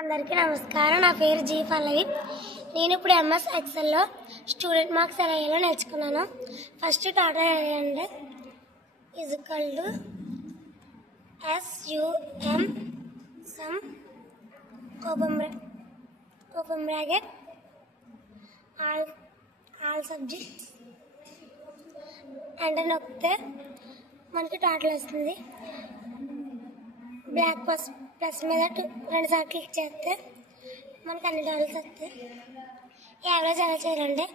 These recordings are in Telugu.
అందరికీ నమస్కారం. నా పేరు జీ పల్లవి. నేను ఇప్పుడు ఎంఎస్ ఎక్సెల్లో స్టూడెంట్ మార్క్స్ ఎలా వేయాలో నేర్చుకున్నాను. ఫస్ట్ టోటల్ అంటే is equal to SUM some open bracket all subjects enter నొక్కితే మనకి టోటల్ వస్తుంది. బ్లాక్ ప్లస్ మీద 2 సార్లు క్లిక్ చేస్తే మనకు అన్ని టోటల్స్ వస్తాయి. యావరేజ్ ఎలా చేయాలంటే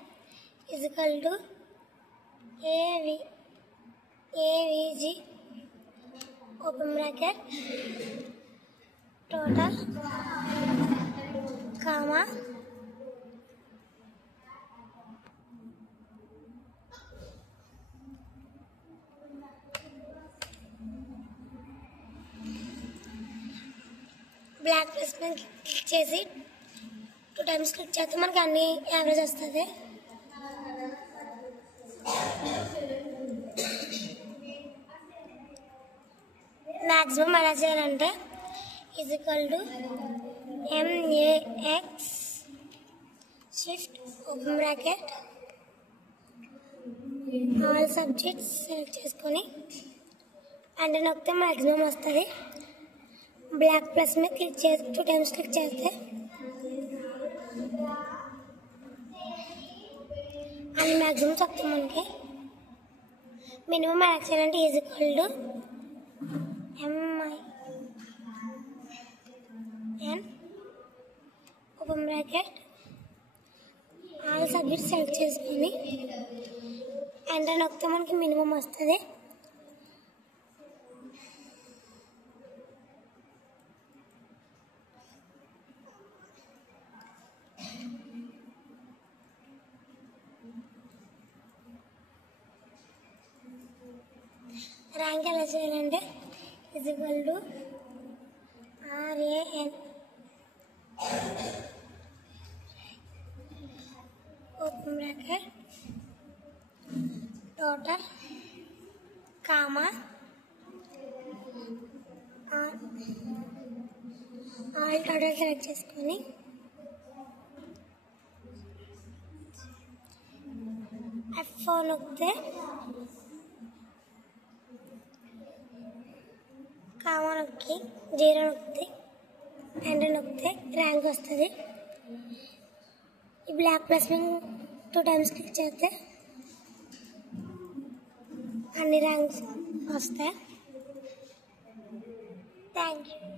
is equal to AVG open bracket total comma block plus మీద క్లిక్ చేసి 2 టైమ్స్ క్లిక్ చేస్తే మనకి అన్ని యావరేజ్ వస్తుంది. మ్యాక్సిమం ఎలా చేయాలంటే is equal to MAX shift open bracket all subjects select చేసుకొని ఎంటర్ నొక్కితే మ్యాక్సిమం వస్తుంది. బ్లాక్ ప్లస్ మీద క్లిక్ చేసి 2 టైమ్స్ క్లిక్ చేస్తే అన్ని మ్యాక్సిమమ్స్ వస్తాయి మనకి. మినిమం మ్యాక్స్ అంటే is equal to MIN open bracket all subjects select చేసుకొని ఎంటర్ నొక్కితే మనకి మినిమం వస్తుంది. ర్యాంక్ ఎలా చేయాలంటే is equal to RAN open bracket total comma all total select చేసుకొని F4 నొక్కితే కామా నొక్కి 0 నొక్కితే ఎంటర్ నొక్కితే ర్యాంక్ వస్తుంది. ఈ బ్లాక్ ప్లస్ మీద 2 టైమ్స్ క్లిక్ చేస్తే అన్ని ర్యాంక్స్ వస్తాయి. Thank you.